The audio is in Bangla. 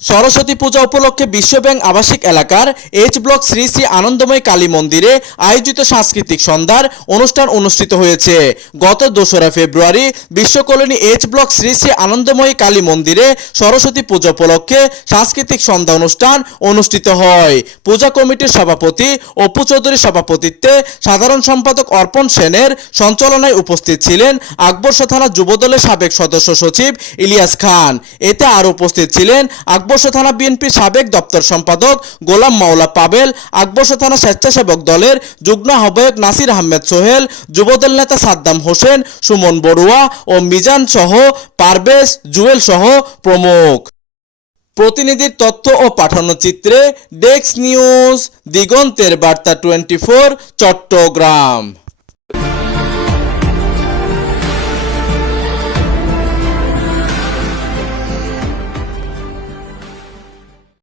সরস্বতী পূজা উপলক্ষে বিশ্বব্যাংক আবাসিক এলাকার এইচ ব্লক শ্রী শ্রী আনন্দময়ী কালী মন্দিরে আয়োজিত সাংস্কৃতিক সন্ধ্যার অনুষ্ঠান অনুষ্ঠিত হয়েছে। গত 2রা ফেব্রুয়ারি বিশ্বকলোনি এইচ ব্লক শ্রী শ্রী আনন্দময়ী কালী মন্দিরে সরস্বতী পূজা উপলক্ষে সাংস্কৃতিক সন্ধ্যা অনুষ্ঠান অনুষ্ঠিত হয়। পূজা কমিটির সভাপতি অপু চৌধুরীর সভাপতিত্বে সাধারণ সম্পাদক অর্পণ সেনের সঞ্চালনায় উপস্থিত ছিলেন আকবরশাহ থানা যুবদলের সাবেক সদস্য সচিব ইলিয়াস খান। এতে আরও উপস্থিত ছিলেন আকবরশাহ থানা বিএনপির সাবেক দপ্তর সম্পাদক গোলাম মাওলা পাবেল, আকবরশাহ থানা স্বেচ্ছাসেবক দলের যুগ্ম আহ্বায়ক নাসির আহমেদ সোহেল, যুবদল নেতা সাদ্দাম হোসেন, সুমন বড়ুয়া ও মিজান সহ পারভেজ, জুয়েল সহ প্রমুখ। প্রতিনিধির তথ্য ও পাঠানো চিত্রে ডেস্ক নিউজ, দিগন্তের বার্তা 24, চট্টগ্রাম।